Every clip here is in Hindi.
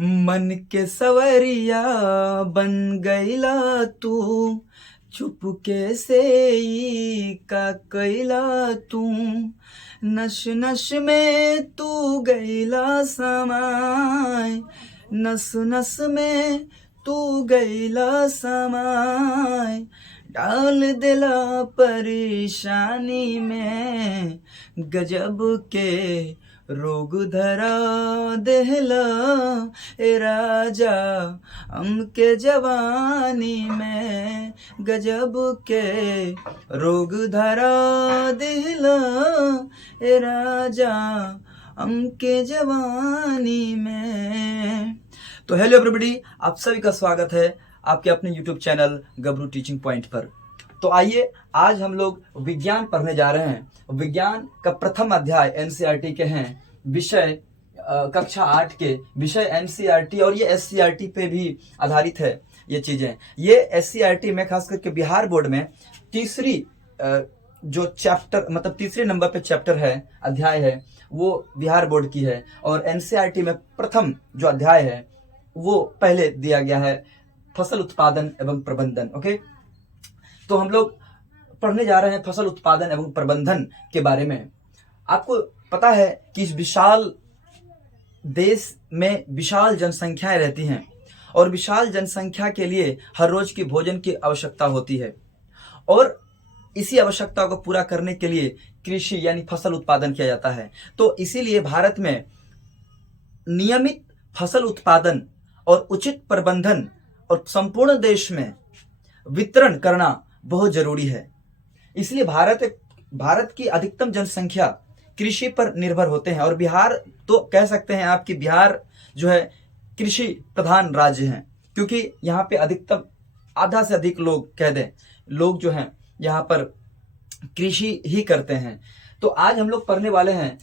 मन के सवरिया बन गईला तू, चुपके से ई का कैला तू, नश नश में तू गईला समाय, नस नस में तू गईला समाय, डाल दिला परेशानी में, गजब के रोग धरा देहला ए राजा हमके जवानी में, गजब के रोग धरा देहला ए राजा हमके जवानी में। तो हेलो एवरीबॉडी, आप सभी का स्वागत है आपके अपने YouTube चैनल गबरू टीचिंग पॉइंट पर। तो आइए आज हम लोग विज्ञान पढ़ने जा रहे हैं। विज्ञान का प्रथम अध्याय एनसीईआरटी के हैं, विषय कक्षा 8 के विषय एनसीईआरटी, और ये एससीईआरटी पे भी आधारित है ये चीजें। ये एससीईआरटी में खास करके बिहार बोर्ड में तीसरी जो चैप्टर मतलब तीसरे नंबर पे चैप्टर है, अध्याय है, वो बिहार बोर्ड की है। और एनसीईआरटी में प्रथम जो अध्याय है वो पहले दिया गया है, फसल उत्पादन एवं प्रबंधन। ओके, तो हम लोग पढ़ने जा रहे हैं फसल उत्पादन एवं प्रबंधन के बारे में। आपको पता है कि इस विशाल देश में विशाल जनसंख्याएं रहती हैं और विशाल जनसंख्या के लिए हर रोज की भोजन की आवश्यकता होती है, और इसी आवश्यकता को पूरा करने के लिए कृषि यानी फसल उत्पादन किया जाता है। तो इसीलिए भारत में नियमित फसल उत्पादन और उचित प्रबंधन और संपूर्ण देश में वितरण करना बहुत जरूरी है। इसलिए भारत की अधिकतम जनसंख्या कृषि पर निर्भर होते हैं, और बिहार तो कह सकते हैं आप कि बिहार जो है कृषि प्रधान राज्य है, क्योंकि यहाँ पे अधिकतम आधा से अधिक लोग कह दें लोग जो हैं यहाँ पर कृषि ही करते हैं। तो आज हम लोग पढ़ने वाले हैं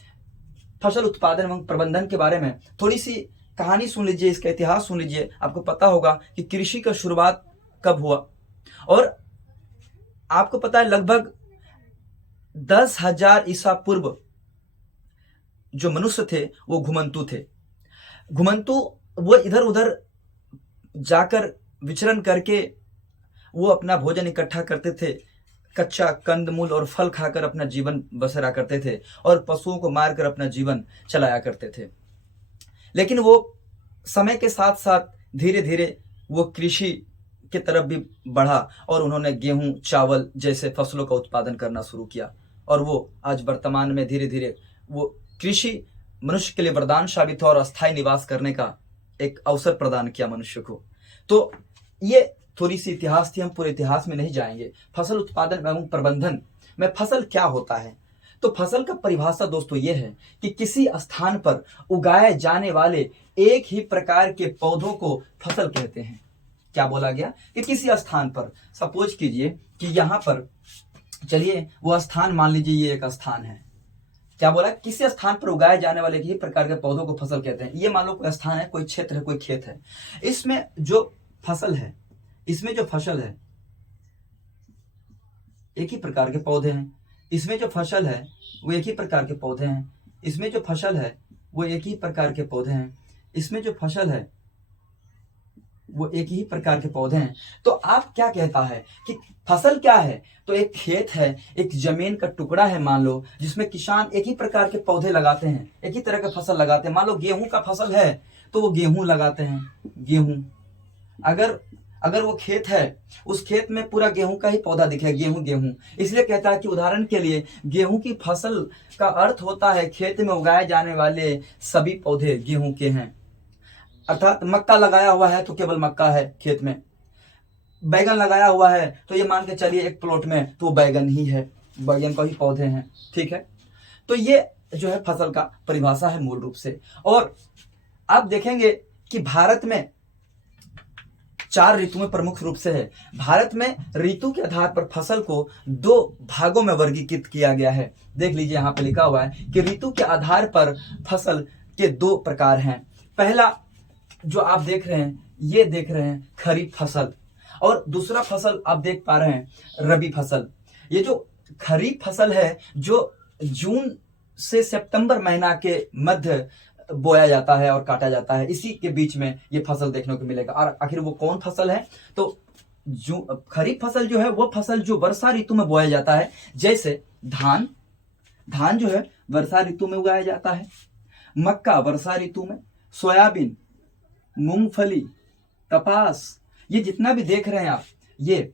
फसल उत्पादन एवं प्रबंधन के बारे में। थोड़ी सी कहानी सुन लीजिए, इसका इतिहास सुन लीजिए। आपको पता होगा कि कृषि का शुरुआत कब हुआ, और आपको पता है लगभग 10,000 ईसा पूर्व जो मनुष्य थे वो घुमंतु थे। घुमंतु वो इधर उधर जाकर विचरण करके वो अपना भोजन इकट्ठा करते थे, कच्चा कंदमूल और फल खाकर अपना जीवन बसरा करते थे, और पशुओं को मारकर अपना जीवन चलाया करते थे। लेकिन वो समय के साथ साथ धीरे धीरे वो कृषि की तरफ भी बढ़ा, और उन्होंने गेहूं, चावल जैसे फसलों का उत्पादन करना शुरू किया, और वो आज वर्तमान में धीरे धीरे वो कृषि मनुष्य के लिए वरदान साबित हुआ और अस्थायी निवास करने का एक अवसर प्रदान किया मनुष्य को। तो ये थोड़ी सी इतिहास थी, हम पूरे इतिहास में नहीं जाएंगे। फसल उत्पादन एवं प्रबंधन में फसल क्या होता है, तो फसल का परिभाषा दोस्तों ये है कि किसी स्थान पर उगाए जाने वाले एक ही प्रकार के पौधों को फसल कहते हैं। क्या बोला गया कि किसी स्थान पर, सपोज कीजिए कि यहाँ पर, चलिए वो स्थान मान लीजिए ये एक स्थान है। क्या बोला, किसी स्थान पर उगाए जाने वाले एक ही प्रकार के पौधों को फसल कहते हैं। ये मान लो कोई स्थान है, कोई क्षेत्र है, कोई खेत है। इसमें जो फसल है, इसमें जो फसल है एक ही प्रकार के पौधे हैं। इसमें जो फसल है वो एक ही प्रकार के पौधे हैं। इसमें जो फसल है वो एक ही प्रकार के पौधे हैं। इसमें जो फसल है वो एक ही प्रकार के पौधे हैं। तो आप क्या कहता है कि फसल क्या है, तो एक खेत है, एक जमीन का टुकड़ा है मान लो, जिसमें किसान एक ही प्रकार के पौधे लगाते हैं, एक ही तरह का फसल लगाते हैं। मान लो गेहूं का फसल है तो वो गेहूं लगाते हैं, गेहूं। अगर वो खेत है, उस खेत में पूरा गेहूं का ही पौधा दिखेगा, गेहूं गेहूं। इसलिए कहता है कि उदाहरण के लिए गेहूं की फसल का अर्थ होता है खेत में उगाए जाने वाले सभी पौधे गेहूं के हैं। अर्थात मक्का लगाया हुआ है तो केवल मक्का है खेत में, बैगन लगाया हुआ है तो ये मान के चलिए एक प्लॉट में तो बैगन ही है, बैगन का ही पौधे हैं। ठीक है, तो ये जो है फसल का परिभाषा है मूल रूप से। और आप देखेंगे कि भारत में 4 ऋतुएं प्रमुख रूप से है। भारत में ऋतु के आधार पर फसल को 2 भागों में वर्गीकृत किया गया है। देख लीजिए यहाँ पे लिखा हुआ है कि ऋतु के आधार पर फसल के 2 प्रकार हैं। पहला जो आप देख रहे हैं, ये देख रहे हैं खरीफ फसल, और दूसरा फसल आप देख पा रहे हैं रबी फसल। ये जो खरीफ फसल है जो जून से सितंबर महीना के मध्य बोया जाता है और काटा जाता है, इसी के बीच में ये फसल देखने को मिलेगा। और आखिर वो कौन फसल है? तो जो खरीफ फसल जो है वो फसल जो वर्षा ऋतु में बोया जाता है, जैसे धान, धान जो है वर्षा ऋतु में उगाया जाता है, मक्का वर्षा ऋतु में, सोयाबीन, मूंगफली, कपास, ये जितना भी देख रहे हैं आप, ये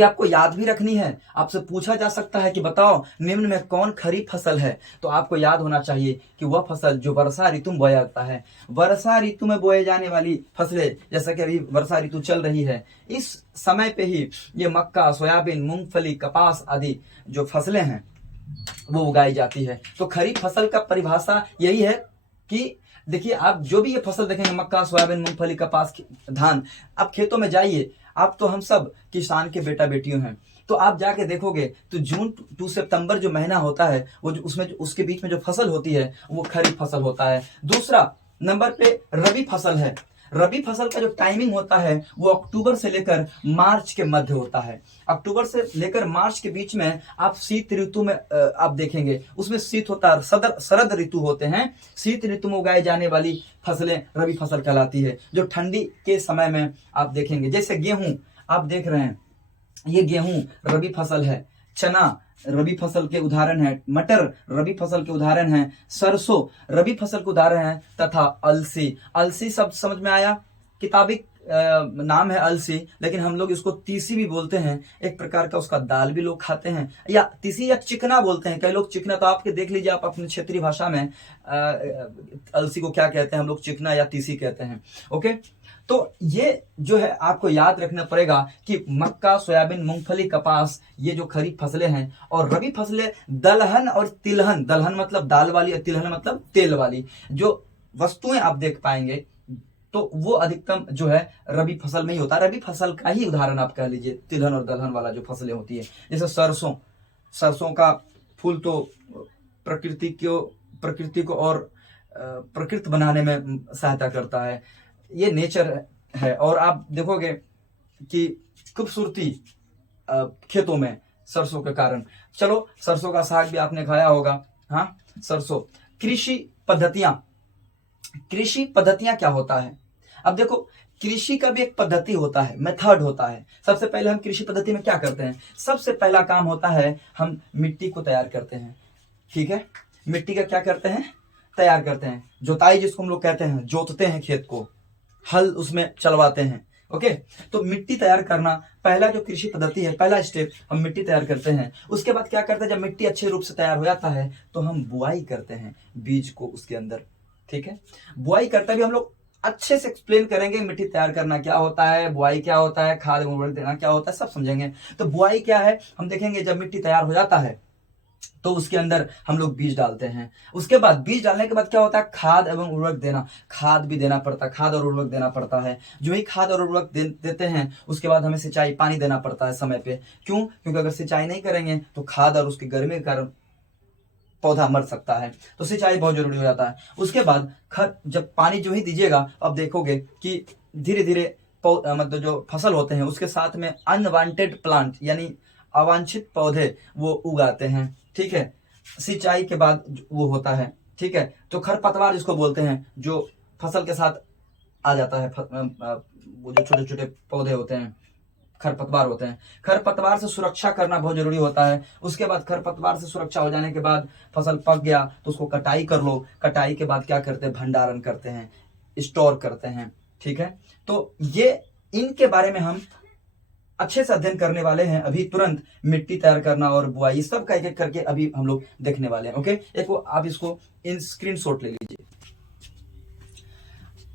आपको याद भी रखनी है। आपसे पूछा जा सकता है कि बताओ निम्न में कौन खरीफ फसल है, तो आपको याद होना चाहिए कि वह फसल जो वर्षा ऋतु में बोया जाता है। वर्षा ऋतु में बोए जाने वाली फसलें, जैसा कि अभी वर्षा ऋतु चल रही है, इस समय पे ही ये मक्का, सोयाबीन, मूंगफली, कपास आदि जो फसलें हैं वो उगाई जाती है। तो खरीफ फसल का परिभाषा यही है कि देखिए, आप जो भी ये फसल देखेंगे, मक्का, सोयाबीन, मूंगफली, कपास, धान, आप खेतों में जाइए, आप तो हम सब किसान के बेटा बेटियों हैं, तो आप जाके देखोगे तो जून टू सितंबर जो महीना होता है, वो जो उसमें उसके बीच में जो फसल होती है वो खरीफ फसल होता है। दूसरा नंबर पे रबी फसल है। रबी फसल का जो टाइमिंग होता है वो अक्टूबर से लेकर मार्च के मध्य होता है। अक्टूबर से लेकर मार्च के बीच में आप शीत ऋतु में आप देखेंगे, उसमें शीत होता है, शरद ऋतु होते हैं। शीत ऋतु में उगाई जाने वाली फसलें रबी फसल कहलाती है। जो ठंडी के समय में आप देखेंगे, जैसे गेहूं आप देख रहे हैं, ये गेहूं रबी फसल है, चना रबी फसल के उदाहरण है, मटर रबी फसल के उदाहरण है, सरसों रबी फसल के उदाहरण है, तथा अलसी। अलसी शब्द समझ में आया? किताबी नाम है अलसी, लेकिन हम लोग इसको तीसी भी बोलते हैं। एक प्रकार का उसका दाल भी लोग खाते हैं, या तीसी या चिकना बोलते हैं कई लोग। चिकना तो आपके देख लीजिए, आप अपनी क्षेत्रीय भाषा में अलसी को क्या कहते हैं, हम लोग चिकना या तीसी कहते हैं। ओके, तो ये जो है आपको याद रखना पड़ेगा कि मक्का, सोयाबीन, मूंगफली, कपास, ये जो खरीफ फसलें हैं। और रबी फसलें दलहन और तिलहन, दलहन मतलब दाल वाली और तिलहन मतलब तेल वाली जो वस्तुएं आप देख पाएंगे, तो वो अधिकतम जो है रबी फसल में ही होता है। रबी फसल का ही उदाहरण आप कह लीजिए तिलहन और दलहन वाला जो फसलें होती है। जैसे सरसों, सरसों का फूल तो प्रकृति को और प्रकृत बनाने में सहायता करता है, ये नेचर है। और आप देखोगे कि खूबसूरती खेतों में सरसों के कारण। चलो, सरसों का साग भी आपने खाया होगा। हाँ, सरसों। कृषि पद्धतियां क्या होता है? अब देखो, कृषि का भी एक पद्धति होता है, मेथड होता है। सबसे पहले हम कृषि पद्धति में क्या करते हैं? सबसे पहला काम होता है हम मिट्टी को तैयार करते हैं। ठीक है, मिट्टी का क्या करते हैं? तैयार करते हैं। जोताई जिसको हम लोग कहते हैं, जोतते हैं खेत को, हल उसमें चलवाते हैं। ओके, तो मिट्टी तैयार करना पहला जो कृषि पद्धति है, पहला स्टेप, हम मिट्टी तैयार करते हैं। उसके बाद क्या करते हैं? जब मिट्टी अच्छे रूप से तैयार हो जाता है तो हम बुआई करते हैं बीज को उसके अंदर। ठीक है, बुआई करते भी हम लोग अच्छे से एक्सप्लेन करेंगे, मिट्टी तैयार करना क्या होता है, बुआई क्या होता है, खाद उर्वरक देना क्या होता है, सब समझेंगे। तो बुआई क्या है हम देखेंगे। जब मिट्टी तैयार हो जाता है तो उसके अंदर हम लोग बीज डालते हैं। उसके बाद बीज डालने के बाद क्या होता है? खाद एवं उर्वरक देना, खाद भी देना पड़ता है, खाद और उर्वरक देना पड़ता है। जो ही खाद और उर्वरक देते हैं, उसके बाद हमें सिंचाई, पानी देना पड़ता है समय पे। क्यों? क्योंकि अगर सिंचाई नहीं करेंगे तो खाद और उसकी गर्मी के कारण पौधा मर सकता है, तो सिंचाई बहुत जरूरी हो जाता है। उसके बाद जब पानी जो ही दीजिएगा, अब देखोगे कि धीरे धीरे मतलब जो फसल होते हैं उसके साथ में अनवांटेड प्लांट यानी अवांछित पौधे वो उगाते हैं। ठीक है, सिंचाई के बाद वो होता है। ठीक है, तो खरपतवार जिसको बोलते हैं, जो फसल के साथ आ जाता है, वो जो छोटे छोटे पौधे होते हैं खरपतवार होते हैं। खरपतवार से सुरक्षा करना बहुत जरूरी होता है। उसके बाद खरपतवार से सुरक्षा हो जाने के बाद फसल पक गया तो उसको कटाई कर लो। कटाई के बाद क्या करते हैं? भंडारण करते हैं, स्टोर करते हैं। ठीक है, तो ये इनके बारे में हम अच्छे से अध्ययन करने वाले हैं अभी तुरंत। मिट्टी तैयार करना और बुआई, सब का एक एक करके अभी हम लोग देखने वाले हैं। ओके, एक वो आप इसको इन स्क्रीनशॉट ले लीजिए।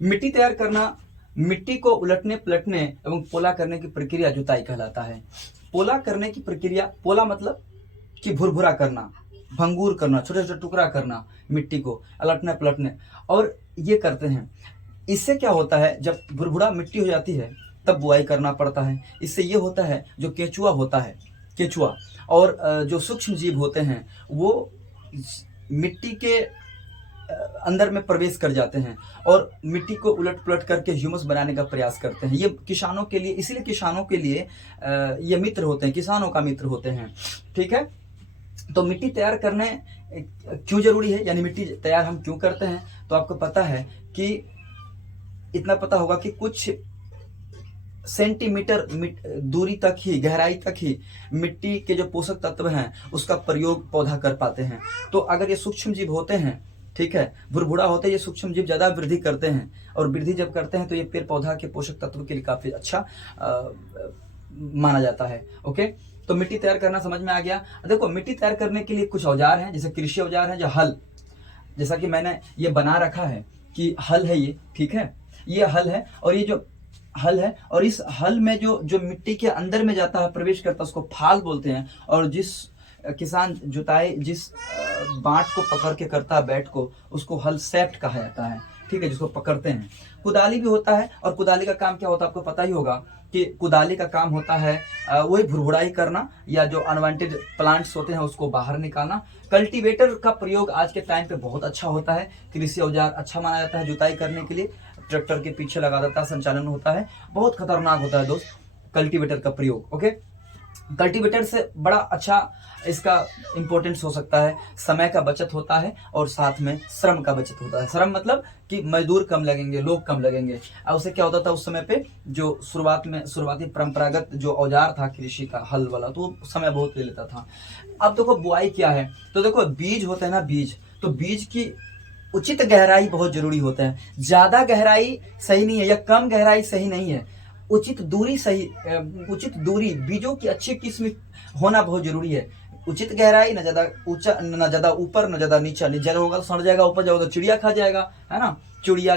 मिट्टी तैयार करना, मिट्टी को उलटने पलटने एवं पोला करने की प्रक्रिया जुताई कहलाता है। पोला करने की प्रक्रिया, पोला मतलब कि भुरभुरा करना, भंगूर करना, छोटे छोटे टुकड़ा करना, मिट्टी को उलटने पलटने, और ये करते हैं। इससे क्या होता है? जब भुरभुरा मिट्टी हो जाती है तब बुआई करना पड़ता है। इससे ये होता है, जो केचुआ होता है, केचुआ और जो सूक्ष्म जीव होते हैं वो मिट्टी के अंदर में प्रवेश कर जाते हैं और मिट्टी को उलट पलट करके ह्यूमस बनाने का प्रयास करते हैं। ये किसानों के लिए, इसलिए किसानों के लिए ये मित्र होते हैं, किसानों का मित्र होते हैं। ठीक है, तो मिट्टी तैयार करने क्यों जरूरी है, यानी मिट्टी तैयार हम क्यों करते हैं, तो आपको पता है कि इतना पता होगा कि कुछ सेंटीमीटर दूरी तक ही, गहराई तक ही मिट्टी के जो पोषक तत्व हैं उसका प्रयोग पौधा कर पाते हैं। तो अगर ये सूक्ष्म जीव होते हैं, ठीक है, भुरभुरा होते हैं, ये सूक्ष्म जीव ज्यादा वृद्धि करते हैं, और वृद्धि जब करते हैं तो ये पेड़ पौधा के पोषक तत्व के लिए काफी अच्छा माना जाता है। ओके, तो मिट्टी तैयार करना समझ में आ गया। देखो, मिट्टी तैयार करने के लिए कुछ औजार हैं, जैसे कृषि औजार है, जो हल, जैसा कि मैंने ये बना रखा है कि हल है ये, ठीक है, ये हल है, और ये जो हल है, और इस हल में जो जो मिट्टी के अंदर में जाता है, प्रवेश करता है, उसको फाल बोलते हैं। और जिस किसान जुताई जिस बांट को पकड़ के करता है, बैट को, उसको हल सेफ्ट कहा जाता है, ठीक है, जिसको पकड़ते हैं। कुदाली भी होता है, और कुदाली का काम क्या होता है आपको पता ही होगा कि कुदाली का काम होता है वही भुरभुराई करना, या जो अनवांटेड प्लांट्स होते हैं उसको बाहर निकालना। कल्टीवेटर का प्रयोग आज के टाइम पे बहुत अच्छा होता है, कृषि औजार अच्छा माना जाता है जुताई करने के लिए, ट्रैक्टर के पीछे लगा देता है, संचालन होता है, बहुत खतरनाक होता है दोस्त कल्टीवेटर का प्रयोग। ओके, कल्टीवेटर से बड़ा अच्छा इसका इंपॉर्टेंस हो सकता है, समय का बचत होता है, और साथ में श्रम का बचत होता है। श्रम मतलब कि मजदूर कम लगेंगे, लोग कम लगेंगे। अब उससे क्या होता था उस समय पे, जो शुरुआती परंपरागत जो औजार था कृषि का, हल वाला, तो समय बहुत ले लेता था। अब देखो बुआई क्या है, तो देखो बीज होते हैं ना, बीज, तो बीज की उचित गहराई बहुत जरूरी होता है। ज्यादा गहराई सही नहीं है, या कम गहराई सही नहीं है, उचित दूरी सही, उचित दूरी, बीजों की अच्छी किस्म होना बहुत जरूरी है। उचित गहराई, न ज्यादा ऊंचा, न ज्यादा ऊपर, न ज्यादा नीचा। नीचे होगा तो सड़ जाएगा, ऊपर जाओगे तो चिड़िया खा जाएगा, है ना। चिड़िया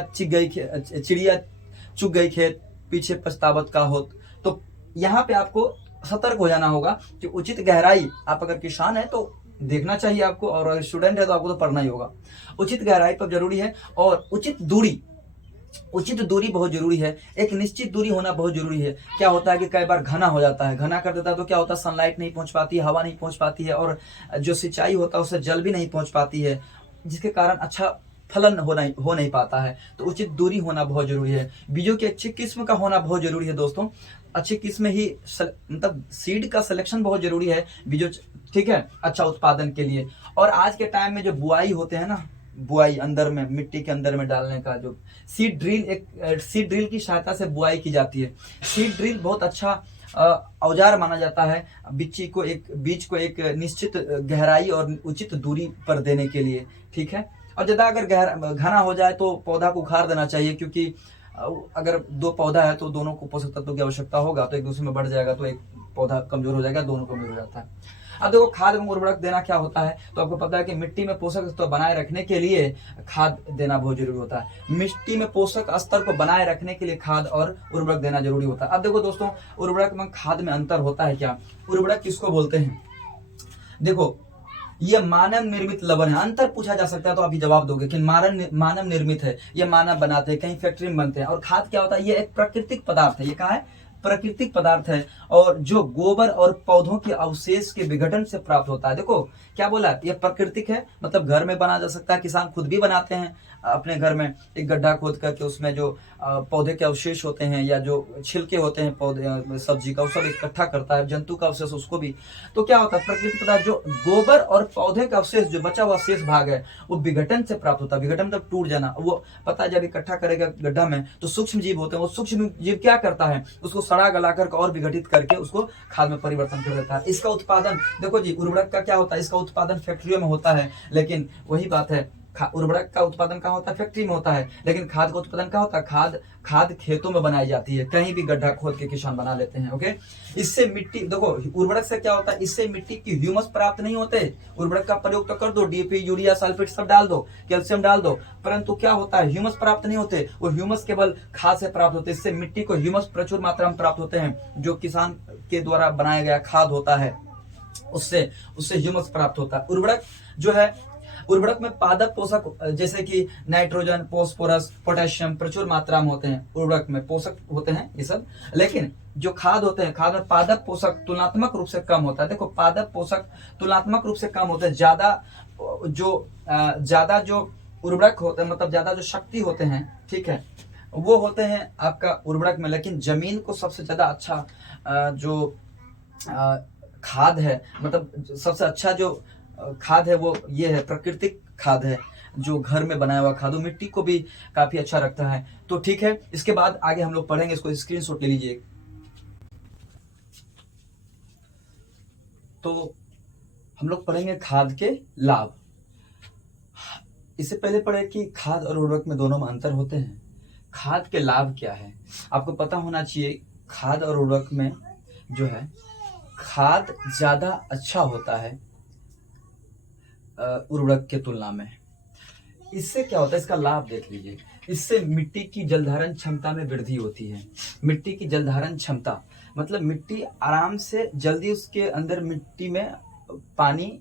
चुग गई खेत, पीछे पछतावत का होत। तो यहाँ पे आपको सतर्क हो जाना होगा कि उचित गहराई, आप अगर किसान है तो देखना चाहिए आपको, और अगर स्टूडेंट है तो आपको तो पढ़ना ही होगा। उचित गहराई पर जरूरी है, और उचित दूरी बहुत जरूरी है। एक निश्चित दूरी होना बहुत जरूरी है। क्या होता है कि कई बार घना हो जाता है, घना कर देता है तो क्या होता है, सनलाइट नहीं पहुंच पाती है, हवा नहीं पहुंच पाती है, और जो सिंचाई होता है उससे जल भी नहीं पहुंच पाती है, जिसके कारण अच्छा फलन हो नहीं पाता है। तो उचित दूरी होना बहुत जरूरी है। बीजों की अच्छी किस्म का होना बहुत जरूरी है दोस्तों। अच्छी किस्म ही मतलब सीड का सिलेक्शन बहुत जरूरी है बीजों, ठीक है, अच्छा उत्पादन के लिए। और आज के टाइम में जो बुआई होते हैं ना, बुआई अंदर में, मिट्टी के अंदर में डालने का, जो सीड ड्रिल की सहायता से बुआई की जाती है। सीड ड्रिल बहुत अच्छा औजार माना जाता है बीज को एक निश्चित गहराई और उचित दूरी पर देने के लिए, ठीक है। और ज्यादा अगर घना हो जाए तो पौधा को उखाड़ देना चाहिए, क्योंकि अगर दो पौधा है तो दोनों को पोषक तत्वों की आवश्यकता होगा, तो एक दूसरे में बढ़ जाएगा, तो एक पौधा कमजोर हो जाएगा, दोनों कमजोर हो जाता है। अब देखो, खाद एवं उर्वरक देना क्या होता है, तो आपको पता है कि मिट्टी में पोषक स्तर बनाए रखने के लिए खाद देना बहुत जरूरी होता है। मिट्टी में पोषक स्तर को बनाए रखने के लिए खाद और उर्वरक देना जरूरी होता है। अब देखो दोस्तों, उर्वरक में खाद में अंतर होता है क्या, उर्वरक किसको बोलते हैं। देखो, ये मानव निर्मित लवण है। अंतर पूछा जा सकता है तो आप ये जवाब दोगे कि मानव निर्मित है, ये मानव बनाते हैं, कहीं फैक्ट्री में बनते हैं। और खाद क्या होता है, ये एक प्राकृतिक पदार्थ है। ये कहा है, प्राकृतिक पदार्थ है, और जो गोबर और पौधों के अवशेष के विघटन से प्राप्त होता है। देखो क्या बोला, ये प्राकृतिक है, मतलब घर में बना जा सकता है, किसान खुद भी बनाते हैं अपने घर में, एक गड्ढा खोद करके उसमें जो पौधे के अवशेष होते हैं या जो छिलके होते हैं पौधे सब्जी का, वो सब इकट्ठा करता है, जंतु का अवशेष उसको भी। तो क्या होता है, प्राकृतिक पदार्थ जो गोबर और पौधे का अवशेष, जो बचा हुआ शेष भाग है, वो विघटन से प्राप्त होता है। विघटन मतलब टूट जाना। वो पता है, जब इकट्ठा करेगा गड्ढा में तो सूक्ष्म जीव होते हैं, वो सूक्ष्म जीव क्या करता है, उसको सड़ा गला कर और विघटित करके उसको खाद में परिवर्तन कर देता है। इसका उत्पादन देखो जी, उर्वरक का क्या होता है, इसका उत्पादन फैक्ट्रियों में होता है, लेकिन वही बात है, उर्वरक का उत्पादन कहाँ होता है, फैक्ट्री में होता है, लेकिन खाद का उत्पादन कहाँ होता है, खाद खेतों में बनाई जाती है, कहीं भी गड्ढा खोद के किसान बना लेते हैं। ओके, इससे मिट्टी, देखो उर्वरक से क्या होता है, इससे मिट्टी की ह्यूमस प्राप्त नहीं होते। उर्वरक का प्रयोग तो कर दो, डीएपी, यूरिया, सल्फेट सब डाल दो, कैल्शियम डाल दो, परंतु क्या होता है, ह्यूमस प्राप्त नहीं होते। वो ह्यूमस केवल खाद से प्राप्त होते हैं। इससे मिट्टी को ह्यूमस प्रचुर मात्रा में प्राप्त होते हैं, जो किसान के द्वारा बनाया गया खाद होता है, उससे ह्यूमस प्राप्त होता है। उर्वरक जो है, उर्वरक में पादप पोषक जैसे कि नाइट्रोजन, फास्फोरस, पोटेशियम प्रचुर मात्रा में होते हैं। उर्वरक में पोषक होते हैं ये सब, लेकिन जो खाद होते हैं, खाद में पादप पोषक तुलनात्मक रूप से कम होता है। देखो, पादप पोषक तुलनात्मक रूप से कम होते हैं। ज्यादा जो उर्वरक होते हैं, मतलब ज्यादा जो शक्ति होते हैं, ठीक है, वो होते हैं आपका उर्वरक में। लेकिन जमीन को सबसे ज्यादा अच्छा जो खाद है, मतलब सबसे अच्छा जो खाद है वो ये है, प्राकृतिक खाद है, जो घर में बनाया हुआ खाद, वो मिट्टी को भी काफी अच्छा रखता है। तो ठीक है, इसके बाद आगे हम लोग पढ़ेंगे, इसको स्क्रीनशॉट ले लीजिए। तो हम लोग पढ़ेंगे खाद के लाभ। इससे पहले पढ़े कि खाद और उर्वरक में दोनों में अंतर होते हैं। खाद के लाभ क्या है आपको पता होना चाहिए। खाद और उर्वरक में जो है, खाद ज्यादा अच्छा होता है उर्वरक के तुलना में। इससे क्या होता है, इसका लाभ देख लीजिए। इससे मिट्टी की जलधारण क्षमता में वृद्धि होती है। मिट्टी की जलधारण क्षमता मतलब मिट्टी आराम से जल्दी उसके अंदर मिट्टी में पानी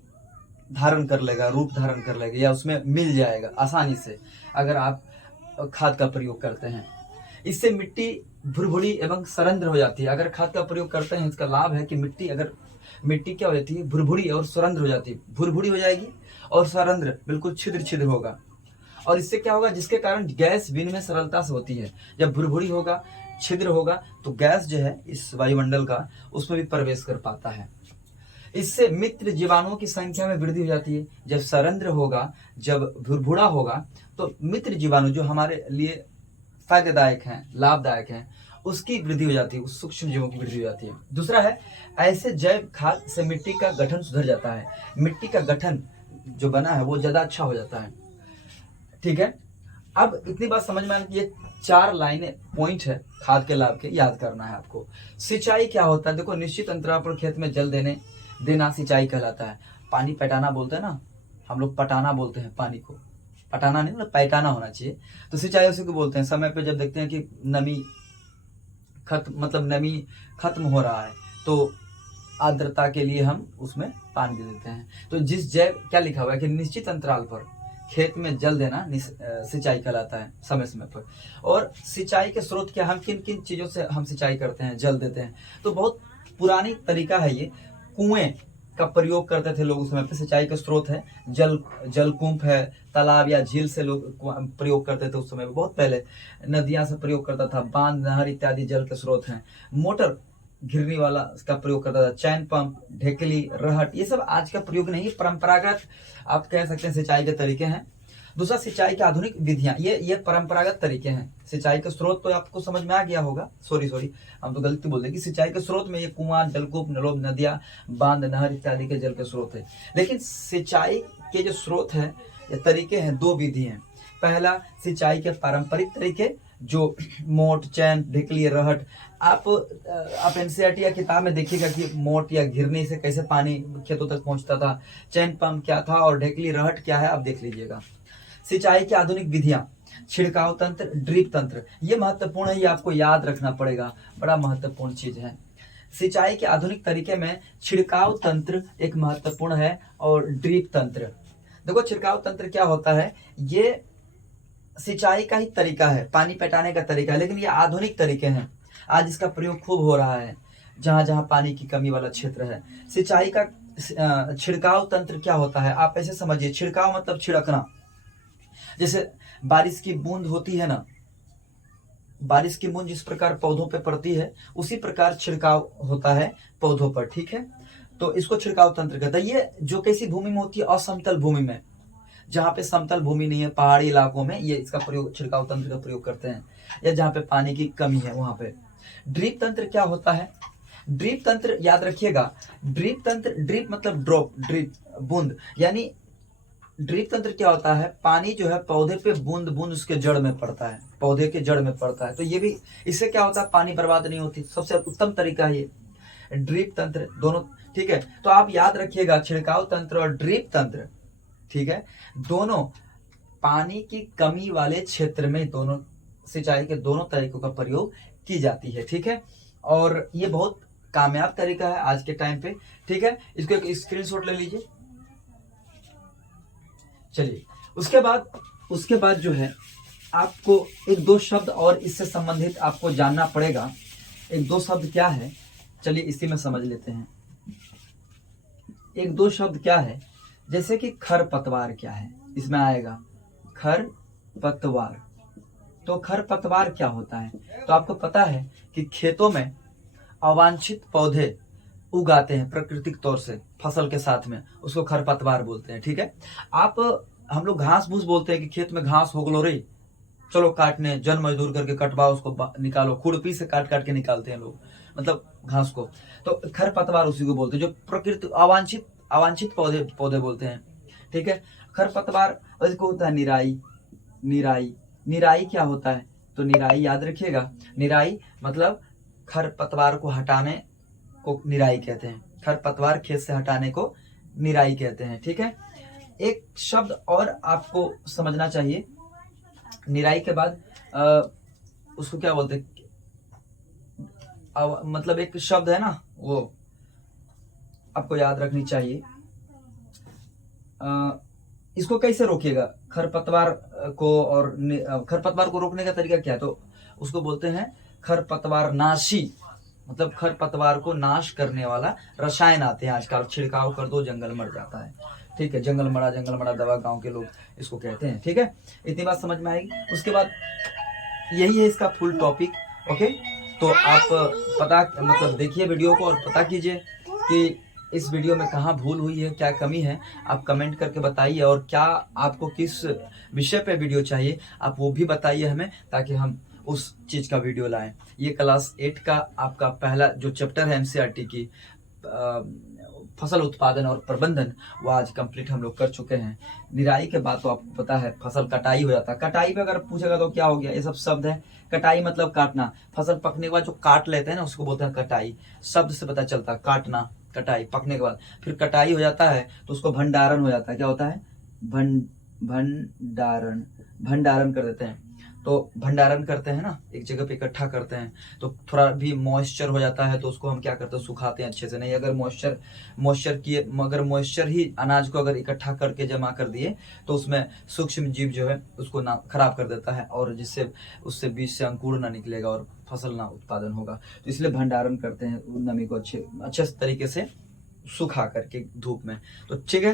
धारण कर लेगा, रूप धारण कर लेगा, या उसमें मिल जाएगा आसानी से अगर आप खाद का प्रयोग करते हैं। इससे मिट्टी भुरभुरी एवं सरंध्र हो जाती है। अगर खाद का प्रयोग करते हैं, इसका लाभ है कि मिट्टी क्या हो जाती है, भुरभुरी और सरंध्र हो जाती है। भुरभुरी हो जाएगी और सरंध्र बिल्कुल छिद्र छिद्र होगा। और इससे क्या होगा, जिसके कारण गैस विनिमय सरलता से होती है। जब भुरभुरी होगा, छिद्र होगा, तो गैस जो है इस वायुमंडल का, उसमें भी प्रवेश कर पाता है। इससे मित्र जीवाणुओं की संख्या में वृद्धि हो जाती है। जब सरंध्र होगा, जब भुरभुरा होगा, तो मित्र जीवाणु जो हमारे लिए फायदेदायक हैं, लाभदायक हैं, उसकी वृद्धि हो जाती है, उस सूक्ष्म जीवों की वृद्धि हो जाती है। दूसरा है, ऐसे जैव खाद से मिट्टी का गठन सुधर जाता है। मिट्टी का गठन जो बना है वो ज्यादा अच्छा हो जाता है। ठीक है, अब इतनी बात समझ में आने की, ये 4 लाइनें पॉइंट है खाद के लाभ के, याद करना है आपको। सिंचाई क्या होता है, देखो, निश्चित अंतराल पर खेत में जल देना सिंचाई कहलाता है। पानी पटाना बोलते हैं ना, हम लोग पटाना बोलते हैं पानी को, पटाना नहीं मतलब पैटाना होना चाहिए। तो सिंचाई उसी को बोलते हैं। समय पे जब देखते हैं कि नमी खत्म हो रहा है, तो आर्द्रता के लिए हम उसमें पानी दे देते हैं। तो जिस जैव क्या लिखा हुआ है कि निश्चित अंतराल पर खेत में जल देना सिंचाई कहलाता है, समय समय पर। और सिंचाई के स्रोत क्या, हम किन किन चीजों से हम सिंचाई करते हैं, जल देते हैं। तो बहुत पुरानी तरीका है ये। कुएं का प्रयोग करते थे लोग उस समय पे, सिंचाई का स्रोत है। जलकूप है, तालाब या झील से लोग प्रयोग करते थे उस समय, बहुत पहले नदियां से प्रयोग करता था। बांध, नहर इत्यादि जल के स्रोत हैं। मोटर घिरनी वाला इसका प्रयोग करता था। चैन पंप, ढेकली, रहट, ये सब आज का प्रयोग नहीं, परंपरागत आप कह सकते हैं सिंचाई के तरीके हैं। दूसरा, सिंचाई की आधुनिक विधियां, ये परंपरागत तरीके हैं। सिंचाई के स्रोत तो आपको समझ में आ गया होगा। सॉरी हम तो गलती बोल रहे कि सिंचाई के स्रोत में ये कुआं, जलकूप, नलोब, नदियां, बांध, नहर इत्यादि के जल के स्रोत है। लेकिन सिंचाई के जो स्रोत है, ये तरीके हैं, 2 विधि हैं। पहला, सिंचाई के पारंपरिक तरीके, जो मोट, चैन, ढेकली, रहट। आप एनसीईआरटी या किताब में देखिएगा कि मोट या घिरनी से कैसे पानी खेतों तक पहुंचता था, चैन पंप क्या था, और ढेकली, रहट क्या है, आप देख लीजिएगा। सिंचाई की आधुनिक विधियां, छिड़काव तंत्र, ड्रिप तंत्र, ये महत्वपूर्ण है, ये आपको याद रखना पड़ेगा, बड़ा महत्वपूर्ण चीज है। सिंचाई के आधुनिक तरीके में छिड़काव तंत्र एक महत्वपूर्ण है, और ड्रिप तंत्र। देखो, छिड़काव तंत्र क्या होता है, ये सिंचाई का ही तरीका है, पानी पटाने का तरीका है, लेकिन ये आधुनिक तरीके हैं। आज इसका प्रयोग खूब हो रहा है जहां जहां पानी की कमी वाला क्षेत्र है। सिंचाई का छिड़काव तंत्र क्या होता है, आप ऐसे समझिए। छिड़काव मतलब छिड़कना। जैसे बारिश की बूंद होती है ना, बारिश की बूंद जिस प्रकार पौधों पे पड़ती है, उसी प्रकार छिड़काव होता है पौधों पर। ठीक है, तो इसको छिड़काव तंत्र कहता है। ये जो कैसी भूमि में होती है, असमतल भूमि में, जहां पे समतल भूमि नहीं है, पहाड़ी इलाकों में ये इसका प्रयोग, छिड़काव तंत्र का प्रयोग करते हैं, या जहां पे पानी की कमी है वहां पे। ड्रिप तंत्र क्या होता है, ड्रिप तंत्र याद रखिएगा। ड्रिप तंत्र, ड्रिप मतलब ड्रॉप, ड्रिप बूंद, यानी ड्रिप तंत्र क्या होता है, पानी जो है पौधे पे बूंद बूंद उसके जड़ में पड़ता है, पौधे के जड़ में पड़ता है। तो ये भी, इससे क्या होता है, पानी बर्बाद नहीं होती। सबसे उत्तम तरीका है ये ड्रिप तंत्र, दोनों। ठीक है, तो आप याद रखिएगा, छिड़काव तंत्र और ड्रिप तंत्र, ठीक है, दोनों पानी की कमी वाले क्षेत्र में, दोनों सिंचाई के दोनों तरीकों का प्रयोग की जाती है। ठीक है, और ये बहुत कामयाब तरीका है आज के टाइम पे। ठीक है, इसको एक स्क्रीनशॉट ले लीजिए। चलिए, उसके बाद जो है, आपको 1-2 शब्द और इससे संबंधित आपको जानना पड़ेगा। 1-2 शब्द क्या है, चलिए इसी में समझ लेते हैं। 1-2 शब्द क्या है, जैसे कि खरपतवार क्या है, इसमें आएगा खरपतवार। तो खरपतवार क्या होता है, तो आपको पता है कि खेतों में अवांछित पौधे उगाते हैं प्राकृतिक तौर से फसल के साथ में, उसको खरपतवार बोलते हैं। ठीक है, हम लोग घास फूस बोलते हैं कि खेत में घास हो गलो रे, चलो काटने, जन मजदूर करके कटवाओ, उसको निकालो, खुरपी से काट काट के निकालते हैं लोग, मतलब घास को। तो खरपतवार उसी को बोलते हैं, जो प्रकृति अवांछित अवांछित पौधे पौधे बोलते हैं। ठीक है, खरपतवार इसको होता है निराई। निराई निराई क्या होता है, तो निराई याद रखिएगा, निराई मतलब खरपतवार को हटाने को निराई कहते हैं, खरपतवार खेत से हटाने को निराई कहते हैं। ठीक है, एक शब्द और आपको समझना चाहिए, निराई के बाद उसको क्या बोलते हैं, मतलब एक शब्द है ना, वो आपको याद रखनी चाहिए। इसको कैसे रोकिएगा खरपतवार को, और खरपतवार को रोकने का तरीका क्या है, तो उसको बोलते हैं खरपतवार नाशी, मतलब खरपतवार को नाश करने वाला रसायन आते हैं आजकल, छिड़काव कर दो जंगल मर जाता है। ठीक है, जंगल मरा दवा गांव के लोग इसको कहते हैं। ठीक है, इतनी बात समझ में आएगी। उसके बाद यही है इसका फुल टॉपिक। ओके, तो आप पता मतलब देखिए वीडियो को और पता कीजिए कि इस वीडियो में कहाँ भूल हुई है, क्या कमी है, आप कमेंट करके बताइए। और क्या आपको किस विषय पे वीडियो चाहिए आप वो भी बताइए हमें, ताकि हम उस चीज का वीडियो लाएं। ये क्लास 8 का आपका पहला जो चैप्टर है एनसीईआरटी की फसल उत्पादन और प्रबंधन, वो आज कंप्लीट हम लोग कर चुके हैं। निराई के बाद तो आपको पता है फसल कटाई हो जाता है। कटाई पे अगर पूछेगा तो क्या हो गया, ये सब शब्द है। कटाई मतलब काटना, फसल पकने के बाद जो काट लेते हैं ना उसको बोलते हैं कटाई। शब्द से पता चलता है काटना, कटाई पकने के बाद। फिर कटाई हो जाता है तो उसको भंडारण हो जाता है। क्या होता है, भंडारण, भंडारण कर देते हैं। तो भंडारण करते हैं ना, एक जगह पे इकट्ठा करते हैं, तो थोड़ा भी मॉइस्चर हो जाता है तो उसको हम क्या करते हैं, सुखाते हैं अच्छे से। नहीं अगर मॉइस्चर ही अनाज को अगर इकट्ठा करके जमा कर दिए तो उसमें सूक्ष्म जीव जो है उसको ना खराब कर देता है, और जिससे उससे बीज से अंकुर ना निकलेगा और फसल ना उत्पादन होगा। तो इसलिए भंडारण करते हैं नमी को अच्छे तरीके से सुखा करके धूप में। तो ठीक है,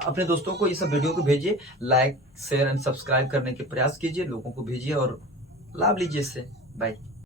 अपने दोस्तों को ये सब वीडियो को भेजिए, लाइक शेयर एंड सब्सक्राइब करने के प्रयास कीजिए, लोगों को भेजिए और लाभ लीजिए इससे। बाय।